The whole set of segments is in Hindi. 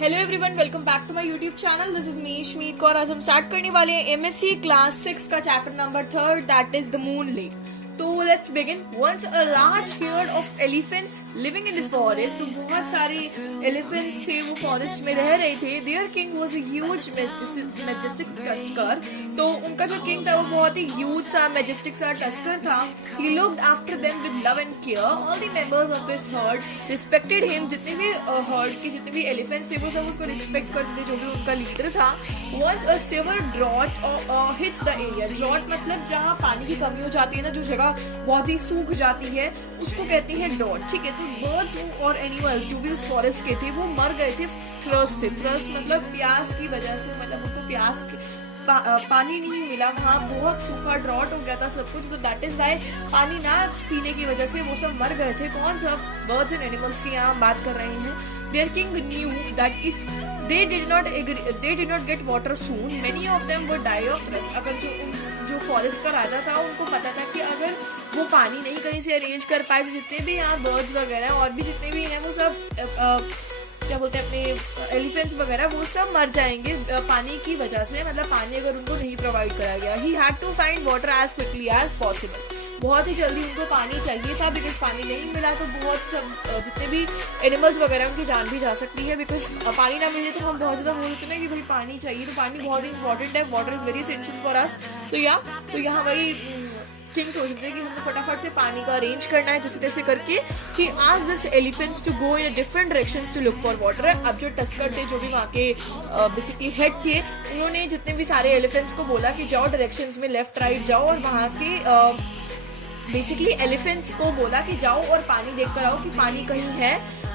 Hello everyone, welcome back to my YouTube channel. This is me Shmeet Kaur. आज हम स्टार्ट करने वाले हैं एमएससी क्लास 6 का chapter number 3, that is the moon lake. तो let's begin. Once a large herd of elephants living in the forest. तो बहुत सारे एलिफेंट्स थे, वो फॉरेस्ट में रह रहे थे। There king was a huge majestic tusker. तो उनका जो किंग था वो बहुत ही ह्यूज सा मैजेस्टिक सा टस्कर था। He looked after them with love and care. All the members of his heard respected him. जितने भी हर्ड के जितने भी एलिफेंट्स थे वो सब उसको रिस्पेक्ट करते थे, जो भी उनका लीडर था। Once a severe drought hits the area. Drought मतलब जहाँ पानी की कमी हो जाती है ना, जो जगह बहुत ही सूख जाती है, उसको कहते हैं ड्रॉट। ठीक है, तो बर्ड्स और एनिमल्स जो भी उस फॉरेस्ट के थे वो मर गए थे थ्रस्ट से। थ्रस्ट मतलब प्यास की वजह से, मतलब उनको प्यास पानी नहीं मिला, वहाँ बहुत सूखा ड्रॉट हो गया था सब कुछ। तो दैट इज वाई पानी ना पीने की वजह से वो सब मर गए थे। कौन सब? बर्ड्स एंड एनिमल्स की यहाँ बात कर रहे हैं। There king knew that if they did not get water soon, many of them would die of thirst। अगर जो फॉरेस्ट का राजा था उनको पता था कि अगर वो पानी नहीं कहीं से अरेंज कर पाए तो जितने भी यहाँ बर्ड्स वगैरह और भी जितने भी हैं वो सब क्या बोलते हैं अपने एलिफेंट्स वगैरह वो सब मर जाएंगे पानी की वजह से। मतलब पानी अगर उनको नहीं प्रोवाइड कराया गया। He had to find water as quickly as possible. बहुत ही जल्दी उनको पानी चाहिए था, बिकॉज पानी नहीं मिला तो बहुत सब जितने भी एनिमल्स वगैरह उनकी जान भी जा सकती है। बिकॉज पानी ना मिले तो हम बहुत ज़्यादा बोलते हैं ना कि भाई पानी चाहिए, तो पानी बहुत ही इंपॉर्टेंट है। Water is very essential for us. तो यहाँ वही किंग सोचते हैं कि हमें फटाफट से पानी का अरेंज करना है जैसे तैसे करके। He asked this elephants to go in different directions to look for water. अब जो टस्कर थे, जो भी वहाँ के बेसिकली हेड थे, उन्होंने जितने भी सारे एलिफेंट्स को बोला कि जाओ डायरेक्शंस में, लेफ्ट राइट जाओ, और वहाँ के बेसिकली एलिफेंट्स को बोला कि जाओ और पानी देख कर आओ कि पानी कहीं है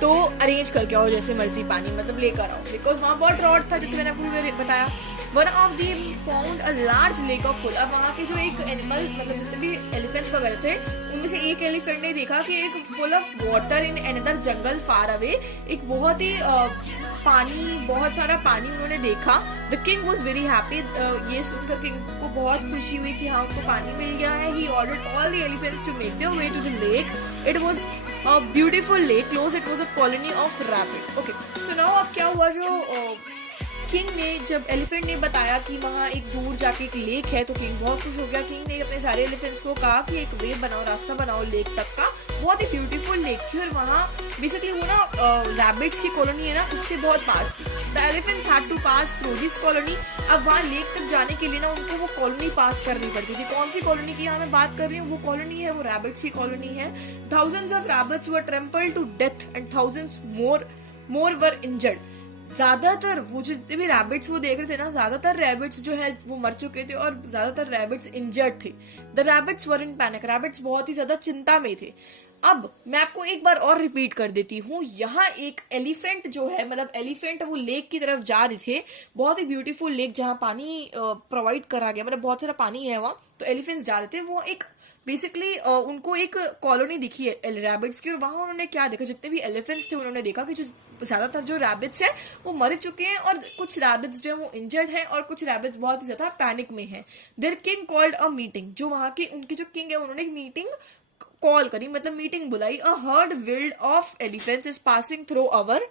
तो अरेंज करके आओ जैसे मर्जी, पानी मतलब लेकर आओ। बिकॉज वहाँ बहुत ड्रॉट था, जैसे मैंने आपको बताया। One of them found a large lake of full. अब वहाँ के जो एक एनिमल मतलब जितने भी एलिफेंट्स वगैरह थे उनमें से एक एलिफेंट ने देखा कि एक full of water in another jungle far away. एक बहुत ही बहुत सारा पानी उन्होंने देखा। The king was very happy. ये सुनकर किंग को बहुत खुशी हुई कि हाँ उनको पानी मिल गया है। He ordered all the elephants to make their way to the lake. It was a beautiful lake close. It was a colony of rabbit. Okay, so now अब क्या हुआ, जो किंग ने जब एलिफेंट ने बताया कि वहाँ एक दूर जाके एक लेक है तो किंग बहुत खुश हो गया। किंग ने अपने सारे एलिफेंट्स को कहा कि एक वे बनाओ, रास्ता बनाओ लेक तक का। बहुत ही ब्यूटीफुल लेक थी और वहाँ बेसिकली वो ना रैबिट्स की कॉलोनी है ना, उसके बहुत पास थी। The elephants had to pass through this colony. अब वहाँ लेक तक जाने के लिए ना उनको वो कॉलोनी पास करनी पड़ती थी। कौन सी कॉलोनी की यहाँ मैं बात कर रही हूँ? वो कॉलोनी है, वो रैबिट्स की कॉलोनी है। Thousands of rabbits were trampled to death and thousands more were injured. ज्यादातर वो जो जितने भी रैबिट्स वो देख रहे थे ना, ज्यादातर रैबिट्स जो है वो मर चुके थे और ज्यादातर रैबिट्स इंजर्ड थे। The rabbits were in panic. Rabbits बहुत ही ज्यादा चिंता में थे। अब मैं आपको एक बार और रिपीट कर देती हूँ। यहाँ एक एलिफेंट जो है, मतलब एलिफेंट वो लेक की तरफ जा रहे थे, बहुत ही ब्यूटीफुल लेक जहाँ पानी प्रोवाइड करा गया, मतलब बहुत सारा पानी है वहाँ। तो एलिफेंट्स जा रहे थे, वो एक बेसिकली उनको एक कॉलोनी दिखी है रैबिट्स की, और वहां उन्होंने क्या देखा, जितने भी एलिफेंट्स थे उन्होंने देखा कि जो ज्यादातर जो रैबिट्स हैं वो मर चुके हैं और कुछ रैबिट्स जो है वो इंजर्ड हैं और कुछ रैबिट्स बहुत ही ज्यादा पैनिक में हैं। There king called a meeting. जो वहां के उनके जो किंग है उन्होंने एक मीटिंग कॉल करी, मतलब मीटिंग बुलाई। A herd wild of elephants is passing through our.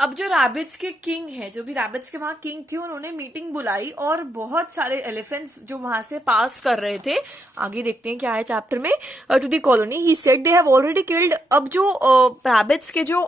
अब जो रैबिट्स के किंग है, जो भी रैबिट्स के वहां किंग थे, उन्होंने मीटिंग बुलाई और बहुत सारे एलिफेंट्स जो वहां से पास कर रहे थे। आगे देखते हैं क्या है चैप्टर में। To the colony he said they have already killed. अब जो रैबिट्स के जो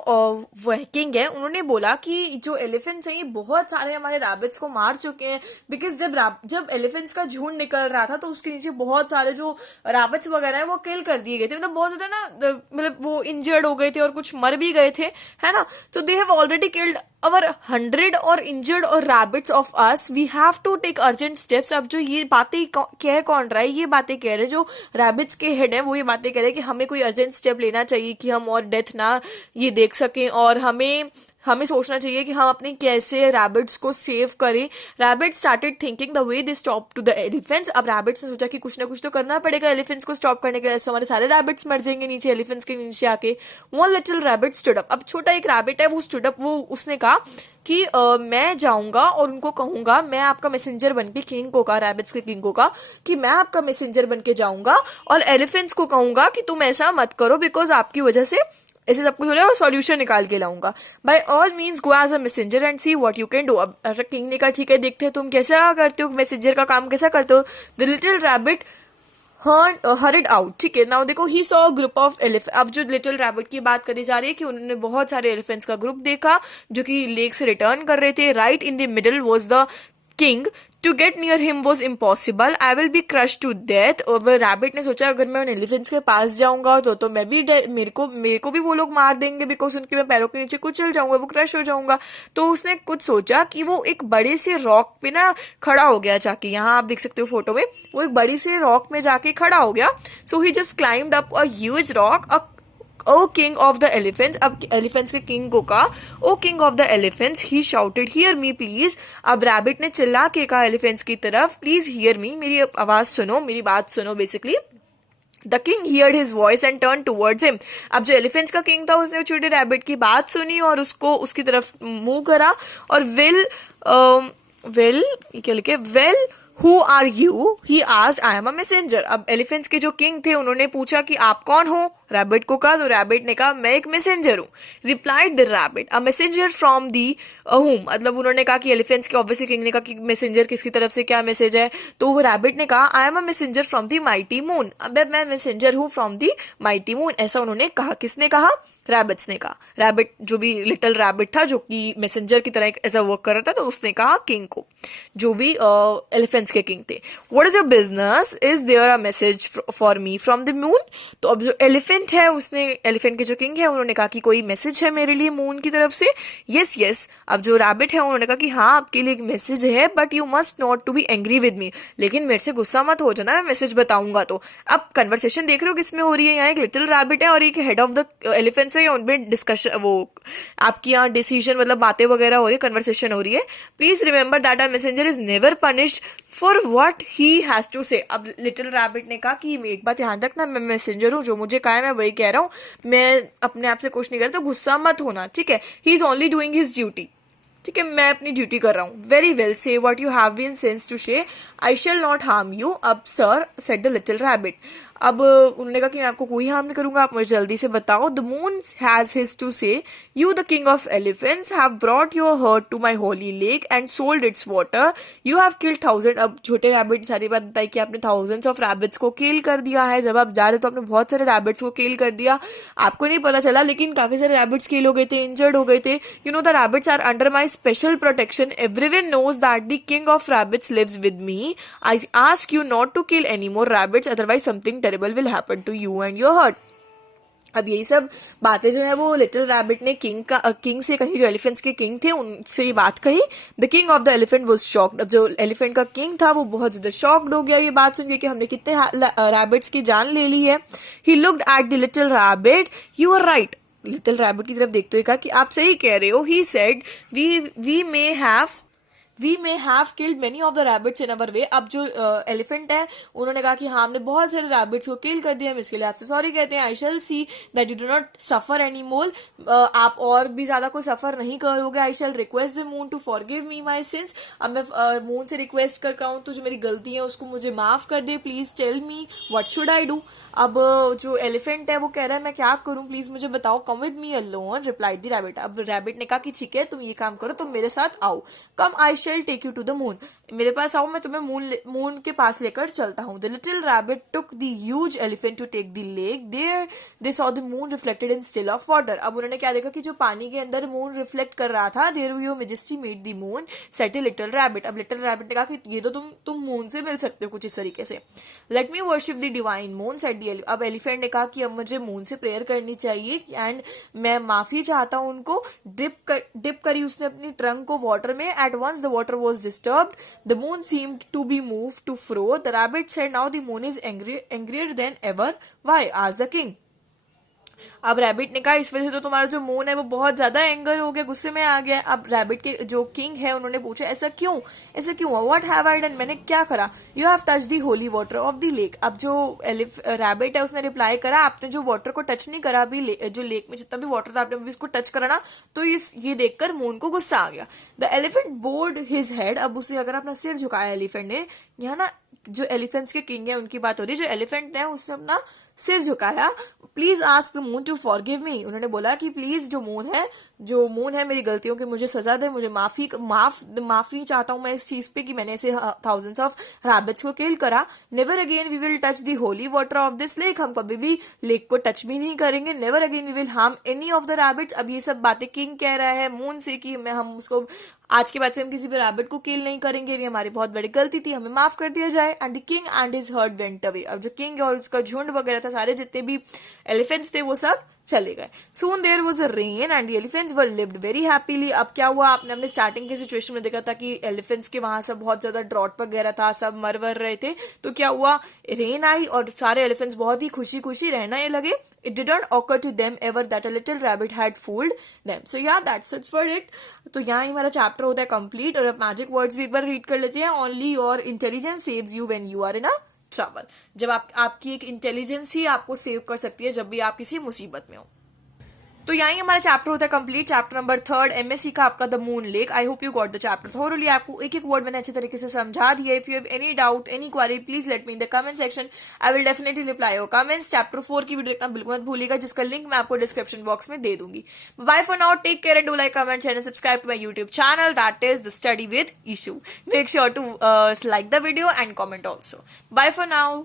किंग है उन्होंने बोला कि जो एलिफेंट्स हैं ये बहुत सारे हमारे रैबिट्स को मार चुके हैं। बिकॉज जब एलिफेंट्स का झुंड निकल रहा था तो उसके नीचे बहुत सारे जो रैबिट्स वगैरह है वो किल कर दिए गए थे। मतलब बहुत ज्यादा ना, मतलब वो इंजर्ड हो गए थे और कुछ मर भी गए थे, है ना। तो दे have already killed our 100 or injured or rabbits of us. We have to take urgent steps। अब जो ये बातें कह कौन रहा है, ये बातें कह रहे जो रैबिट्स के हेड है वो ये बातें कह रहे हैं कि हमें कोई अर्जेंट स्टेप लेना चाहिए कि हम और डेथ ना ये देख सकें, और हमें सोचना चाहिए कि हम अपने कैसे रैबिट्स को सेव करें। Rabbit started thinking the way they stop to the elephants. अब रैबिट्स ने सोचा कि कुछ ना कुछ तो करना पड़ेगा एलिफेंट्स को स्टॉप करने के लिए, हमारे सारे रैबिट्स मर जाएंगे नीचे एलिफेंट्स के नीचे आके। One little rabbit stood up. अब छोटा एक रैबिट है वो स्टूड अप, वो उसने कहा कि मैं जाऊंगा और उनको कहूंगा, मैं आपका मैसेंजर बनके, किंग को कहा, रैबिट्स के किंग को कहा कि मैं आपका मैसेंजर बनके जाऊंगा और एलिफेंट्स को कहूंगा कि तुम ऐसा मत करो, बिकॉज आपकी वजह से ऐसे सब कुछ हो रहा है और सॉल्यूशन निकाल के लाऊंगा. By all means go as a messenger and see what you can do. अब किंग ने कहा ठीक है देखते हैं तुम कैसा करते हो, मैसेंजर का काम कैसा करते हो. The little rabbit horrid out. ठीक है, नाउ देखो he saw group of elephant. अब जो लिटिल रैबिट की बात करी जा रही है कि उन्होंने बहुत सारे एलिफेंट्स का ग्रुप देखा जो कि लेक से रिटर्न कर रहे थे. Right in the middle was the king. To get near him was impossible. I will be crush to death. और रैबिट ने सोचा अगर मैं उन एलिफेंट्स के पास जाऊंगा तो मैं भी मेरे को भी वो लोग मार देंगे, बिकॉज उनके मैं पैरों के नीचे कुचल जाऊंगा, वो क्रश हो जाऊंगा. तो उसने कुछ सोचा कि वो एक बड़े से रॉक पे ना खड़ा हो गया जाके. यहाँ आप देख सकते हो फोटो में, वो एक बड़ी से रॉक में जाके खड़ा हो गया. So he just climbed up a huge rock. Oh king of the elephants. अब एलिफेंट्स के किंग को कहा oh king of the elephants. He shouted hear me please. अब रैबिट ने चिल्ला के कहा एलिफेंट्स की तरफ प्लीज हियर मी, मेरी आवाज सुनो, मेरी बात सुनो basically. The king heard his voice and turn towards him. अब जो एलिफेंट्स का किंग था उसने छोटे रैबिट की बात सुनी और उसको उसकी तरफ मुंह करा और क्या लिखे well who are you. He asked I am a messenger. अब एलिफेंट्स के जो किंग थे उन्होंने पूछा कि आप कौन हो. रैबिट को कहा तो रैबिट ने कहा मैं एक मैसेंजर हूँ. Replied the rabbit a messenger from the home. मतलब उन्होंने कहा कि एलिफेंट्स के ऑब्वियसली किंग ने कहा कि मैसेंजर किसकी तरफ से क्या मैसेज है. तो वो रैबिट ने कहा आई am a messenger from the mighty moon. अब मैं मैसेंजर हूँ फ्रॉम दी माइटी मून. ऐसा उन्होंने कहा. किसने कहा? रैबिट्स ने कहा. रैबिट जो भी लिटिल रैबिट था जो कि मैसेंजर की तरह ऐसा वर्क कर रहा था, तो उसने कहा किंग को जो भी एलिफेंट्स के किंग थे. What is your business? Is there a message for me from the moon. तो अब जो एलिफेंट है उसने, एलिफेंट के जो किंग है उन्होंने कहा कि कोई मैसेज है मेरे लिए मून की तरफ से. Yes yes. अब जो रैबिट है उन्होंने कहा कि हाँ आपके लिए एक मैसेज है but you must not to be angry with me. लेकिन मेरे से गुस्सा मत हो जाना, मैं मैसेज बताऊंगा तो. अब कन्वर्सेशन देख रहे हो किसमें हो रही है. यहाँ एक लिटिल रैबिट है और एक हेड ऑफ द एलिफेंट्स है. उनमें डिस्कशन, वो आपकी यहाँ डिसीजन मतलब बातें वगैरह हो रही है, कन्वर्सेशन हो रही है. Please remember that our messenger is never punished for what he has to say. अब लिटिल रैबिट ने कहा कि एक बात ध्यान रखना, मैं मैसेंजर हूँ, जो मुझे कहा है मैं वही कह रहा हूँ, मैं अपने आप से कुछ नहीं कर रहा, तो गुस्सा मत होना. ठीक है, he is only doing his duty. ठीक है, मैं अपनी ड्यूटी कर रहा हूँ. Very well, say what you have been sense to say. I shall not harm you. अब sir said the little rabbit. अब उन्होंने कहा कि मैं आपको कोई हार्म नहीं करूंगा, आप मुझे जल्दी से बताओ. The moon has his to say you the king of elephants have brought your herd to my holy lake and soiled its water. You have killed 1000. अब छोटे रैबिट सारी बात बताई कि आपने थाउजेंड्स ऑफ रैबिट्स को किल कर दिया है. जब आप जा रहे तो आपने बहुत सारे रैबिट्स को किल कर दिया. आपको नहीं पता चला लेकिन काफी सारे रैबिट्स किल हो गए थे, इंजर्ड हो गए थे. You know the rabbits are under my special protection. Everyone knows that the king of rabbits lives with me. I ask you not to kill any more rabbits, otherwise something terrible will happen to you and your herd. अब यही सब बातें जो है वो लिटिल रैबिट ने किंग से कही, जो एलिफेंट्स के किंग थे उनसे ये बात कही. The king of the elephant was shocked. अब जो एलिफेंट का किंग था वो बहुत ज्यादा शॉक्ड हो गया ये बात सुन के कि हमने कितने रैबिट्स की जान ले ली है. He looked at the little rabbit. You are right. Little rabbit की तरफ देखते हुए कहा कि आप सही कह रहे हो. He said we may have killed many of the rabbits in our way. अब जो एलिफेंट है उन्होंने कहा कि हाँ हमने बहुत सारे रैबिट्स को किल कर दिया, हम इसके लिए आपसे सॉरी कहते हैं. I shall see that you do not suffer any more. आप और भी ज्यादा कोई सफर नहीं करोगे. I shall request the moon to forgive me my sins. अब मैं मून से रिक्वेस्ट कर रहा हूँ तो जो मेरी गलती है उसको मुझे माफ कर दे. Please tell me what should I do. अब जो एलिफेंट है वो कह रहा है मैं क्या करूं, प्लीज मुझे बताओ. Come with me alone, replied the rabbit. अब रैबिट ने कहा कि ठीक है तुम ये काम करो, तुम मेरे साथ आओ. Come I shall take you to the moon. मेरे पास आओ, मैं तुम्हें मून के पास लेकर चलता हूँ. The little rabbit took the huge elephant to take the lake. There they saw the moon reflected in still of water. अब उन्होंने क्या देखा कि जो पानी के अंदर मून रिफ्लेक्ट कर रहा था. There your majesty made the moon, said the little rabbit. अब लिटिल रैबिट ने कहा कि ये तो तुम मून से मिल सकते हो कुछ इस तरीके से. Let me worship the divine moon, said the. अब एलिफेंट ने कहा कि अब मुझे मून से प्रेयर करनी चाहिए एंड मैं माफी चाहता हूं उनको. डिप करी उसने अपनी ट्रंक को वाटर में. At once the water was disturbed. The moon seemed to be moved to fro. The rabbit said, now the moon is angrier than ever. Why? asked the king. अब रैबिट ने कहा इस वजह से तो तुम्हारा जो मून है वो बहुत ज्यादा एंगर हो गया, गुस्से में आ गया. अब रैबिट के जो किंग है उन्होंने पूछा ऐसा क्यों हुआ. व्हाट हैव आई डन, मैंने क्या करा. You have touch the holy water of the lake. अब जो रैबिट है उसने रिप्लाई करा आपने जो वाटर को टच नहीं करा अभी, जो लेक में जितना भी वाटर था आपने अभी उसको टच करा ना. तो ये देखकर मून को गुस्सा आ गया. The elephant board his head. अब उसे अगर अपना सिर झुकाया एलिफेंट ने. यहाँ ना जो एलिफेंट्स के किंग है उनकी बात हो रही है. जो एलिफेंट है उसने अपना सिर झुकाया, please ask the moon to forgive me. उन्होंने बोला कि प्लीज जो मून है मेरी गलतियों की मुझे सजा दे, मुझे माफी चाहता हूं मैं इस चीज पे कि मैंने ऐसे थाउजेंड्स ऑफ रैबिट्स को किल करा। Never again we will touch the holy water of this lake, हम कभी भी लेक को टच भी नहीं करेंगे। Never again we will harm any of the rabbits. अब ये सब बातें किंग कह रहा है मून से कि हम उसको आज के बाद से हम किसी भी रैबिट को किल नहीं करेंगे, ये हमारी बहुत बड़ी गलती थी, हमें माफ कर दिया जाए। And the king and his heard went away. अब जो किंग और उसका झुंड वगैरह था, सारे जितने भी एलिफेंट्स थे वो सब चले गए। Soon there was a rain and the elephants were lived very happily. अब क्या हुआ, आपने हमने स्टार्टिंग के सिचुएशन में देखा था कि एलिफेंट्स के वहां सब बहुत ज्यादा ड्रॉट वगैरह था, सब मर रहे थे। तो क्या हुआ, रेन आई और सारे एलिफेंट्स बहुत ही खुशी खुशी रहने लगे। It didn't occur to them ever that a little rabbit had fooled them. So yeah, that's it for it. तो यहाँ ही हमारा चैप्टर होता है कंप्लीट। और अब मैजिक वर्ड्स भी एक बार रीड कर लेते हैं। Only your intelligence saves you when you are in a trouble. जब आपकी एक इंटेलिजेंस ही आपको सेव कर सकती है जब भी आप किसी मुसीबत में हो। तो यहाँ ही हमारा चैप्टर होता है कंप्लीट, चैप्टर नंबर 3 एमएससी का आपका the moon lake. I hope you got the chapter thoroughly. आपको एक एक वर्ड मैंने अच्छे तरीके से समझा दिया। If you have any doubt any query please let me in the comment section, I will definitely reply your comments. Chapter 4 की वीडियो देखना बिल्कुल मत भूलिएगा, जिसका लिंक मैं आपको डिस्क्रिप्शन बॉक्स में दे दूंगी। Bye for now, take care and do like, comment, share and subscribe to my YouTube channel, that is the study with Ishu. Make sure to like the video and comment also. Bye for now.